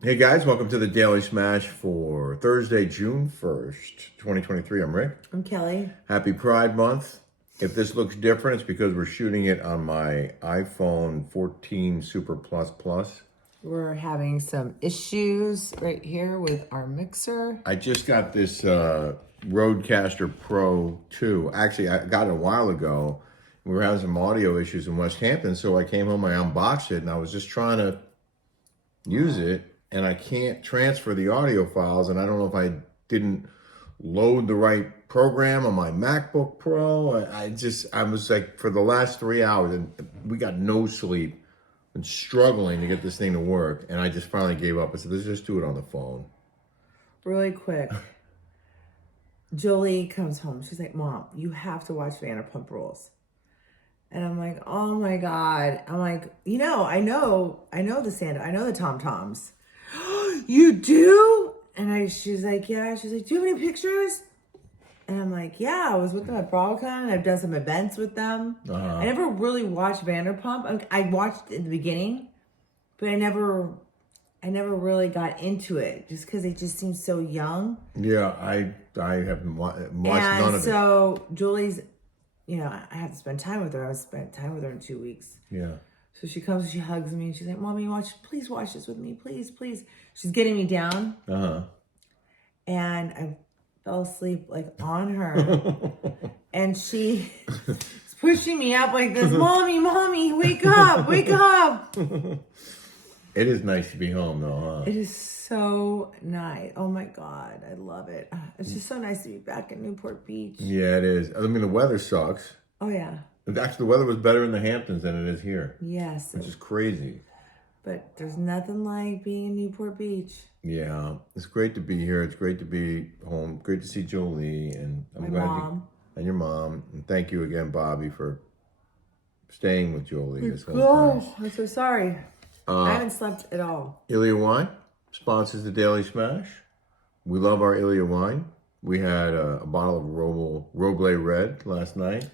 Hey guys, welcome to the Daily Smash for Thursday, June 1st, 2023. I'm Rick. I'm Kelly. Happy Pride Month. If this looks different, it's because we're shooting it on my iPhone 14 Super Plus Plus. We're having some issues right here with our mixer. I just got this Rodecaster Pro 2. Actually, I got it a while ago. We were having some audio issues in Westhampton, so I came home, I unboxed it, and I was just trying to use it. And I can't transfer the audio files, and I don't know if I didn't load the right program on my MacBook Pro. I was like, for the last 3 hours, and we got no sleep and struggling to get this thing to work, and I just finally gave up. I said, let's just do it on the phone. Really quick. Jolie comes home. She's like, Mom, you have to watch Vanderpump Rules. And I'm like, oh my God. I'm like, I know the Santa. I know the Tom-Toms. You do? And she's like, yeah. She's like, do you have any pictures? And I'm like, yeah, I was with them at BravoCon. I've done some events with them. I never really watched Vanderpump. I watched in the beginning, but I never really got into it just because they just seem so young. Yeah, I haven't watched none of it. And so Julie's, I have to spend time with her. I spent time with her in 2 weeks. Yeah. So she comes and she hugs me and she's like, Mommy, please watch this with me. Please, please. She's getting me down. And I fell asleep like on her. And she is pushing me up like this. Mommy, wake up, wake up. It is nice to be home though, huh? It is so nice. Oh my God, I love it. It's just so nice to be back in Newport Beach. Yeah, it is. I mean, the weather sucks. Oh yeah. Actually, the weather was better in the Hamptons than it is here. Yes. Which is crazy. But there's nothing like being in Newport Beach. Yeah, it's great to be here. It's great to be home. Great to see Jolie and My mom. And your mom. And thank you again, Bobby, for staying with Jolie this whole time. Oh, I'm so sorry. I haven't slept at all. Ilia Wine sponsors the Daily Smash. We love our Ilia wine. We had a bottle of Roble Red last night.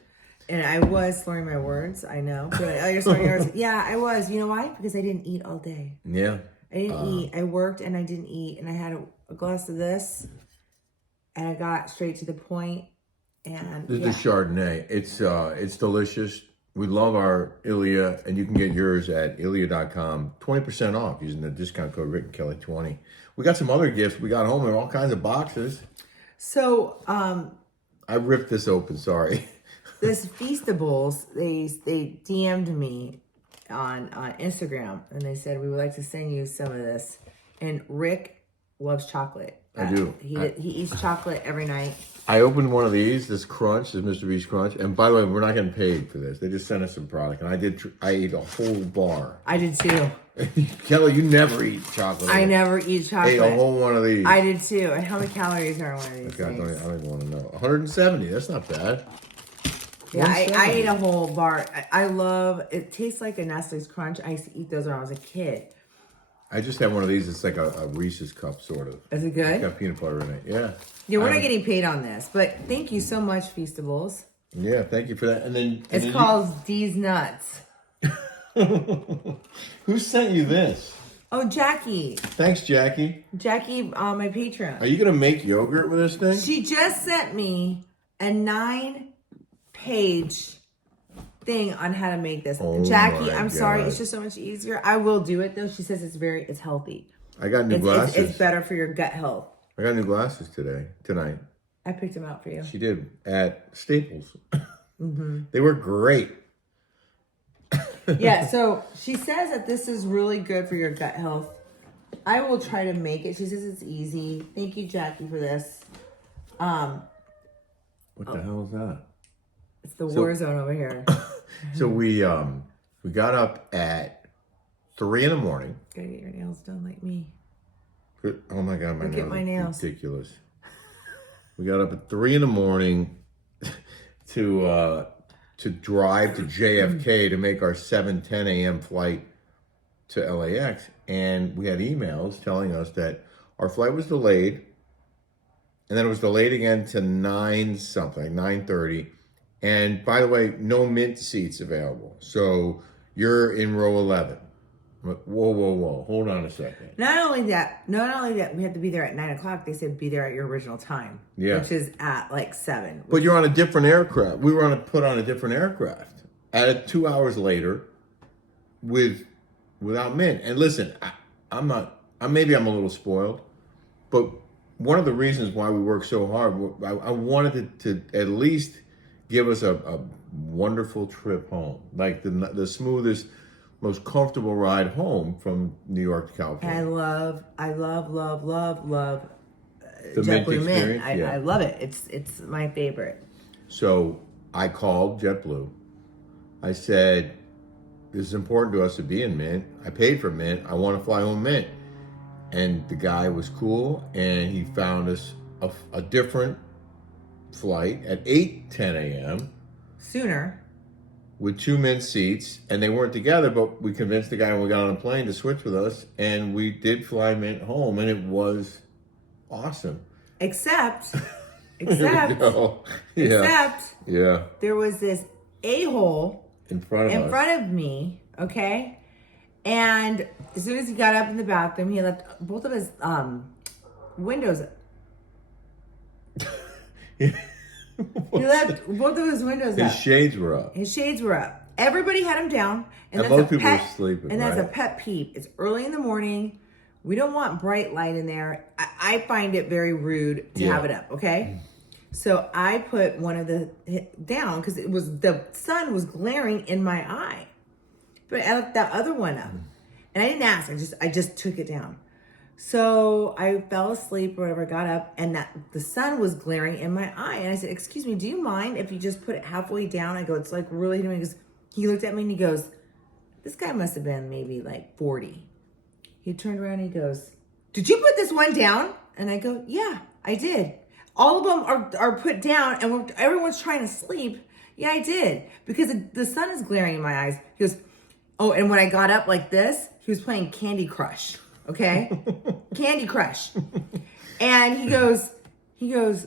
And I was slurring my words, I know. But you're slurring yours. Yeah, I was. You know why? Because I didn't eat all day. Yeah. I didn't eat. I worked and I didn't eat. And I had a glass of this. And I got straight to the point. And this is the Chardonnay. It's delicious. We love our Ilia, and you can get yours at ilia.com. 20% off using the discount code Rick and Kelly 20. We got some other gifts. We got home in all kinds of boxes. So, I ripped this open, sorry. This Feastables, they DM'd me on Instagram, and they said, we would like to send you some of this. And Rick loves chocolate. I do. He eats chocolate every night. I opened one of these, this Crunch, this Mr. Beast Crunch. And by the way, we're not getting paid for this. They just sent us some product. And I ate a whole bar. I did too. Kelly, you never eat chocolate. I never eat chocolate. Ate a whole one of these. I did too. And how many calories are in one of these God, things? I don't even want to know. 170, that's not bad. Yeah, I ate a whole bar. I love, it tastes like a Nestle's Crunch. I used to eat those when I was a kid. I just have one of these. It's like a Reese's cup, sort of. Is it good? It's got peanut butter in it. Yeah. Yeah, we're not getting paid on this, but thank you so much, Feastables. Yeah, thank you for that. And then it's called D's Nuts. Who sent you this? Oh, Jackie. Thanks, Jackie. Jackie, my patron. Are you gonna make yogurt with this thing? She just sent me a 9-page thing on how to make this. Oh Jackie, I'm sorry, it's just so much easier. I will do it though. She says it's healthy. I got new glasses. It's better for your gut health. I got new glasses tonight. I picked them out for you. She did at Staples. They were great. Yeah, so she says that this is really good for your gut health. I will try to make it. She says it's easy. Thank you, Jackie, for this. What the hell is that? It's the war zone over here. So we got up at 3 a.m. Gotta get your nails done like me. Oh my God, Look at my nails. Ridiculous. We got up at 3 a.m. to drive to JFK to make our 7:10 a.m. flight to LAX, and we had emails telling us that our flight was delayed, and then it was delayed again to 9:30. And by the way, no Mint seats available. So you're in row 11. I'm like, whoa. Hold on a second. Not only that, we had to be there at 9 o'clock. They said be there at your original time, which is at like 7. But you're on a different aircraft. We were put on a different aircraft at 2 hours later without Mint. And listen, maybe I'm a little spoiled, but one of the reasons why we work so hard, I wanted to at least give us a wonderful trip home, like the smoothest, most comfortable ride home from New York to California. And I love the JetBlue Mint. Yeah. I love it. It's my favorite. So I called JetBlue. I said, this is important to us to be in Mint. I paid for Mint. I want to fly home Mint. And the guy was cool, and he found us a different flight at 10 a.m. Sooner. With 2 Mint seats, and they weren't together, but we convinced the guy when we got on a plane to switch with us, and we did fly Mint home, and it was awesome. Except, Yeah. there was this a-hole in front of me, okay? And as soon as he got up in the bathroom, he left both of his windows. He left both of his windows up. His shades were up. His shades were up. Everybody had him down. And most people were sleeping. And that's a pet peeve. It's early in the morning. We don't want bright light in there. I find it very rude to have it up, okay? So I put one of the down because the sun was glaring in my eye. But I left that other one up. And I didn't ask. I just took it down. So I fell asleep or whatever, got up, and the sun was glaring in my eye. And I said, excuse me, do you mind if you just put it halfway down? I go, it's like really doing. He looked at me and he goes, this guy must have been maybe like 40. He turned around and he goes, did you put this one down? And I go, yeah, I did. All of them are put down and everyone's trying to sleep. Yeah, I did. Because the sun is glaring in my eyes. He goes, oh, and when I got up like this, he was playing Candy Crush. Okay? Candy Crush. And he goes, he's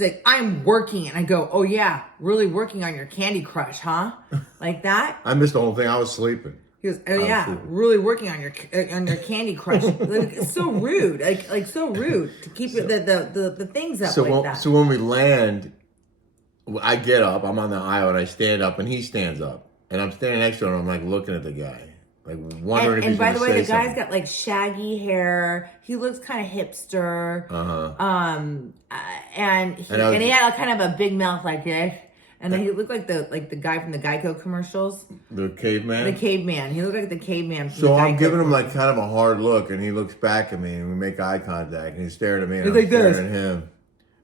like, I'm working. And I go, oh yeah, really working on your Candy Crush, huh? Like that. I missed the whole thing. I was sleeping. He goes, oh yeah, really working on your Candy Crush. Like, it's so rude. Like so rude to keep the things up like that. So when we land, I get up, I'm on the aisle, and I stand up, and he stands up. And I'm standing next to him, and I'm like looking at the guy. Like wondering if he's going to say something. And by the way, the guy's got like shaggy hair. He looks kind of hipster. And he had kind of a big mouth like this. And then he looked like the guy from the Geico commercials. The caveman? The caveman. He looked like the caveman from So I'm giving him like kind of a hard look, and he looks back at me, and we make eye contact, and he's staring at me, and I'm staring at him.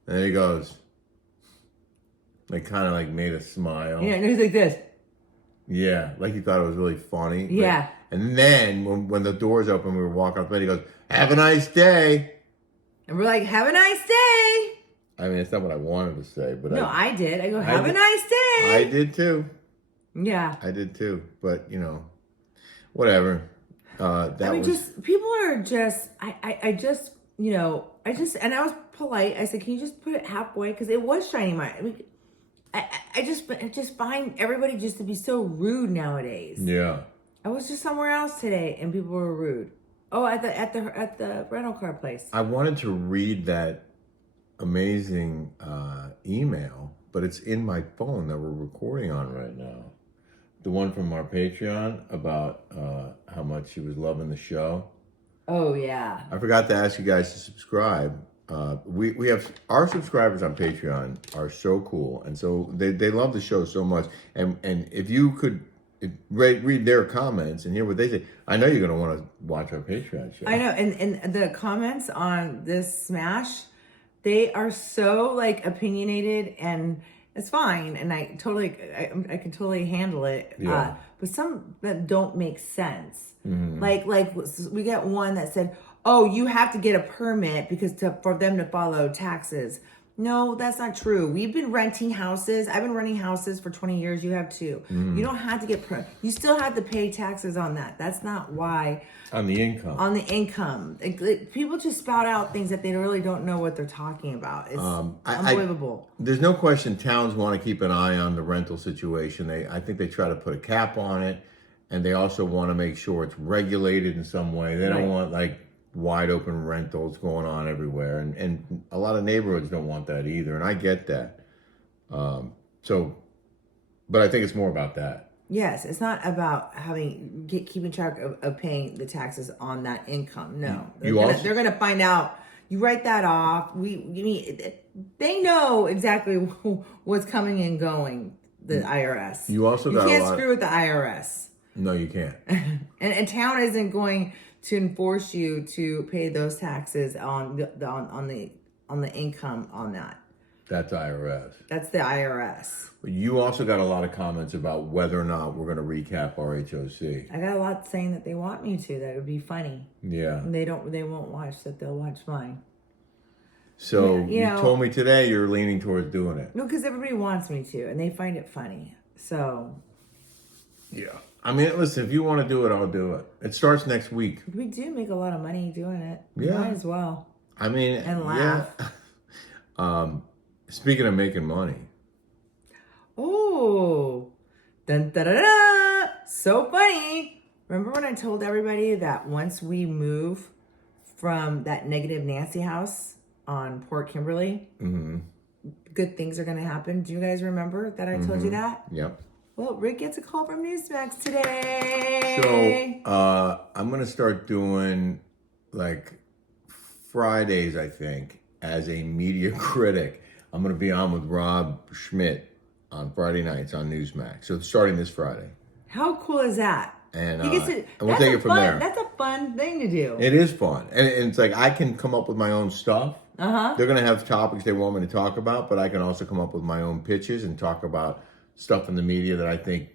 And then he goes, like kind of like made a smile. Yeah, and he's like this. Yeah, like he thought it was really funny. Yeah. And then when the doors open, we were walking up, and he goes, have a nice day. And we're like, have a nice day. I mean, it's not what I wanted to say, but no, I did. I go, have a nice day. I did too. Yeah. I did too. But, whatever. People are just, and I was polite. I said, can you just put it halfway? Because it was shining my, I just find everybody just to be so rude nowadays. Yeah. I was just somewhere else today and people were rude. Oh, at the rental car place. I wanted to read that amazing email, but it's in my phone that we're recording on right now. The one from our Patreon about how much she was loving the show. Oh yeah. I forgot to ask you guys to subscribe. We have our subscribers on Patreon are so cool, and so they love the show so much. And if you could read their comments and hear what they say, I know you're going to want to watch our Patreon show. I know, and the comments on this Smash, they are so like opinionated, and it's fine, and I can totally handle it. Yeah. But some that don't make sense. Mm-hmm. Like we got one that said, "Oh, you have to get a permit for them to follow taxes." No, that's not true. We've been renting houses. I've been renting houses for 20 years. You have too. You don't have to get, you still have to pay taxes on that. That's not why. On the income. On the income. People just spout out things that they really don't know what they're talking about. It's unbelievable. There's no question towns want to keep an eye on the rental situation. I think they try to put a cap on it, and they also want to make sure it's regulated in some way. They don't want like wide open rentals going on everywhere, and a lot of neighborhoods don't want that either, and I get that. But I think it's more about that. Yes, it's not about keeping track of paying the taxes on that income. No, they're gonna find out. You write that off. They know exactly what's coming and going. The IRS. You can't screw with the IRS. No, you can't. and town isn't going to enforce you to pay those taxes on the income on that. That's IRS. That's the IRS. But you also got a lot of comments about whether or not we're going to recap RHOC. I got a lot saying that they want me to. That would be funny. Yeah. And they won't watch that. They'll watch mine. So you told me today you're leaning towards doing it. No, because everybody wants me to, and they find it funny. So. Yeah. I mean, listen, if you want to do it, I'll do it. It starts next week. We do make a lot of money doing it. Yeah. Might as well. I mean, and laugh. Yeah. Speaking of making money. Oh. Dun, da, da, da. So funny. Remember when I told everybody that once we move from that negative Nancy house on Port Kimberly, good things are going to happen? Do you guys remember that I told you that? Yep. Well, Rick gets a call from Newsmax today. So I'm going to start doing like Fridays, I think, as a media critic. I'm going to be on with Rob Schmidt on Friday nights on Newsmax. So starting this Friday. How cool is that? And we'll take it from there. That's a fun thing to do. It is fun. And it's like I can come up with my own stuff. Uh-huh. They're going to have topics they want me to talk about, but I can also come up with my own pitches and talk about stuff in the media that I think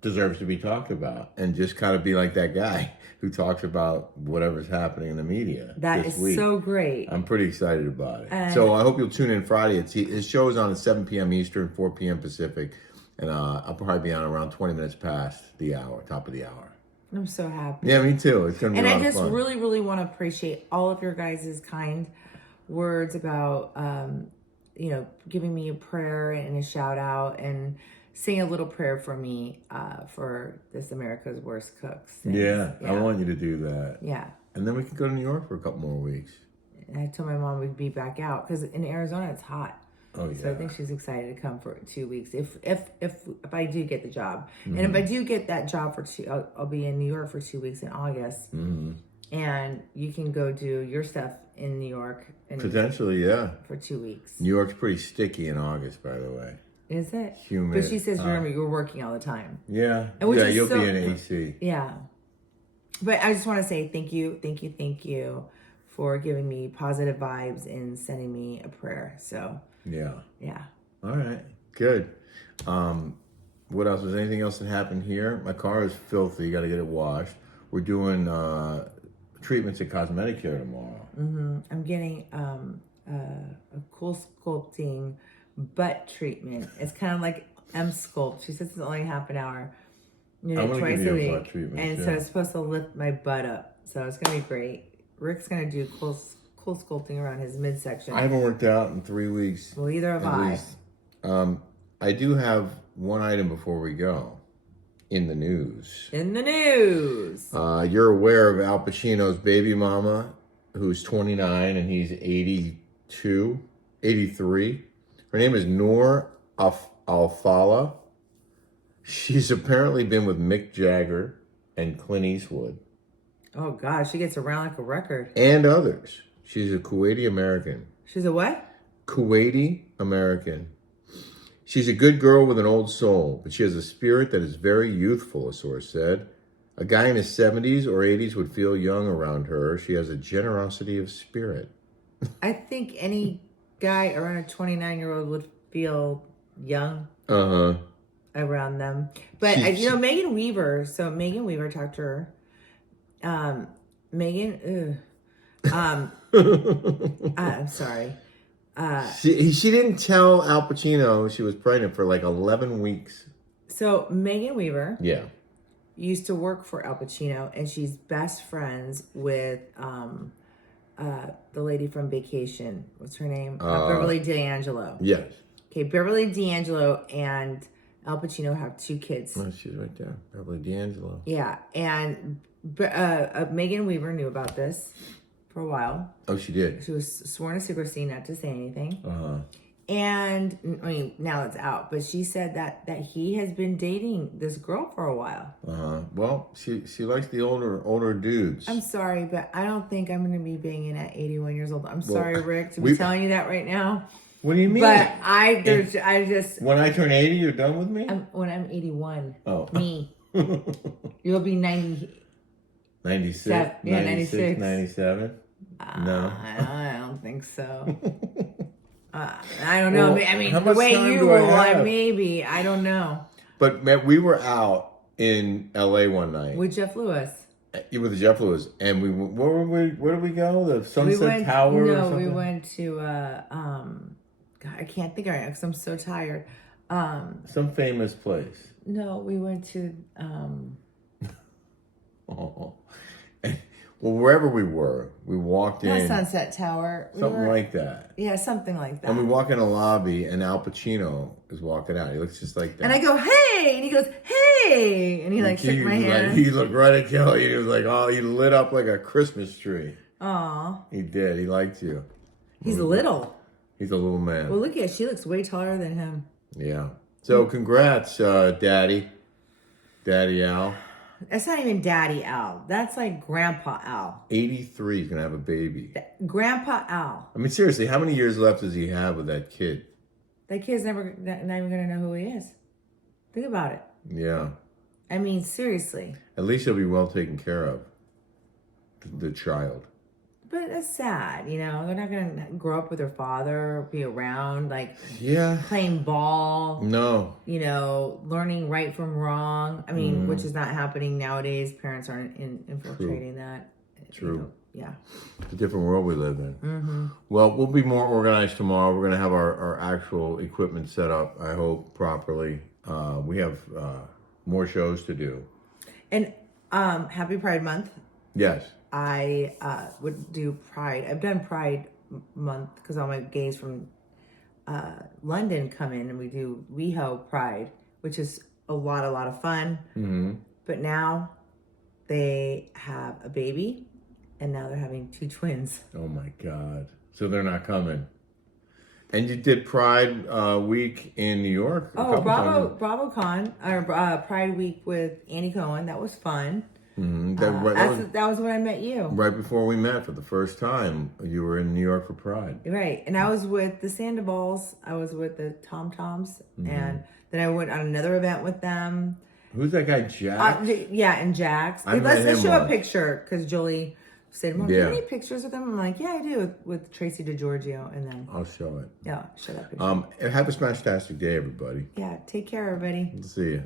deserves to be talked about, and just kind of be like that guy who talks about whatever's happening in the media. That is so great. I'm pretty excited about it. So I hope you'll tune in Friday. His show is on at 7 p.m. Eastern, 4 p.m. Pacific, and I'll probably be on around 20 minutes past the hour, top of the hour. I'm so happy. Yeah, me too. It's going to be a lot of fun. And I just really, really want to appreciate all of your guys' kind words about, giving me a prayer and a shout out and saying a little prayer for me for this America's Worst Cooks. Yeah, I want you to do that. Yeah. And then we can go to New York for a couple more weeks. And I told my mom we'd be back out because in Arizona it's hot. Oh yeah. So I think she's excited to come for 2 weeks if I do get the job. And if I do get that job for I'll be in New York for 2 weeks in August. And you can go do your stuff in New York. Potentially, yeah. For 2 weeks. New York's pretty sticky in August, by the way. Is it? Humid. But she says, remember, you're working all the time. Yeah. You'll be in AC. Yeah. But I just want to say thank you for giving me positive vibes and sending me a prayer. So. Yeah. Yeah. All right. Good. What else? Was anything else that happened here? My car is filthy. You got to get it washed. We're doing treatments at Cosmetic Care tomorrow. I'm getting a cool sculpting butt treatment. It's kind of like M-Sculpt. She says it's only half an hour. Twice a week. Butt treatment, and so it's supposed to lift my butt up. So it's going to be great. Rick's going to do cool sculpting around his midsection. I haven't worked out in 3 weeks. Well, either have I. I do have one item before we go. In the news. You're aware of Al Pacino's baby mama, who's 29 and he's 83. Her name is Noor Alfallah. She's apparently been with Mick Jagger and Clint Eastwood. Oh, God. She gets around like a record. And others. She's a Kuwaiti American. She's a what? Kuwaiti American. She's a good girl with an old soul, but she has a spirit that is very youthful, a source said. A guy in his 70s or 80s would feel young around her. She has a generosity of spirit. I think any guy around a 29-year-old would feel young around them. But, Megan Weaver, talked to her. I'm sorry. She didn't tell Al Pacino she was pregnant for like 11 weeks. So Megan Weaver Yeah. used to work for Al Pacino, and she's best friends with the lady from Vacation. What's her name? Beverly D'Angelo. Yes. Okay, Beverly D'Angelo and Al Pacino have 2 kids. Oh, she's right there. Beverly D'Angelo. Yeah, and Megan Weaver knew about this for a while. Oh, she did? She was sworn to secrecy not to say anything. Uh-huh. And, I mean, now it's out. But she said that he has been dating this girl for a while. Uh-huh. Well, she likes the older dudes. I'm sorry, but I don't think I'm going to be banging at 81 years old. I'm sorry, Rick, to be telling you that right now. What do you mean? But I just... When I turn 80, you're done with me? When I'm 81. Oh. Me. You'll be 90... 96? Yeah, 96, 97? No. I don't think so. I don't know. Well, I mean, how the much way time you do I will, have? maybe. I don't know. But man, we were out in LA one night With Jeff Lewis. with Jeff Lewis, and where did we go? The Sunset Tower? No, or something? we went to God, I can't think right now because I'm so tired. Some famous place. No, we went to Oh. Well, wherever we were, we walked not in. Sunset Tower. Something like that. Yeah, something like that. And we walk in a lobby, and Al Pacino is walking out. He looks just like that. And I go, hey! And he goes, hey! And he like shook my hand. He looked right at Kelly, and he was like, oh, he lit up like a Christmas tree. Aw. He did. He liked you. He's little. He's a little man. Well, look at she looks way taller than him. Yeah. So congrats, Daddy Al. That's not even Daddy Al. That's like Grandpa Al. 83 is gonna have a baby. Grandpa Al. I mean, seriously, how many years left does he have with that kid? That kid's not even gonna know who he is. Think about it. Yeah. I mean, seriously. At least he'll be well taken care of. The child. But that's sad, you know. They're not gonna grow up with their father, be around, like playing ball. No. You know, learning right from wrong. I mean, which is not happening nowadays. Parents aren't infiltrating that. True. You know, yeah. It's a different world we live in. Well, we'll be more organized tomorrow. We're going to have our actual equipment set up, I hope, properly. We have more shows to do. And happy Pride Month. Yes. I would do Pride. I've done Pride Month because all my gays from London come in and we do WeHo Pride, which is a lot of fun. Mm-hmm. But now they have a baby and now they're having 2 twins. Oh my God. So they're not coming. And you did Pride Week in New York? Oh, BravoCon, or Pride Week with Andy Cohen. That was fun. Mm-hmm. That was when I met you. Right before we met for the first time, you were in New York for Pride. Right. And I was with the Sandoval's. I was with the Tom Toms. And then I went on another event with them. Who's that guy, Jack? Yeah, and Jax. Let's show a picture because Julie said, Mom, do you have any pictures with them? I'm like, yeah, I do with Tracy DiGiorgio. And then I'll show it. Yeah, show that picture. Have a smash-tastic day, everybody. Yeah, take care, everybody. See you.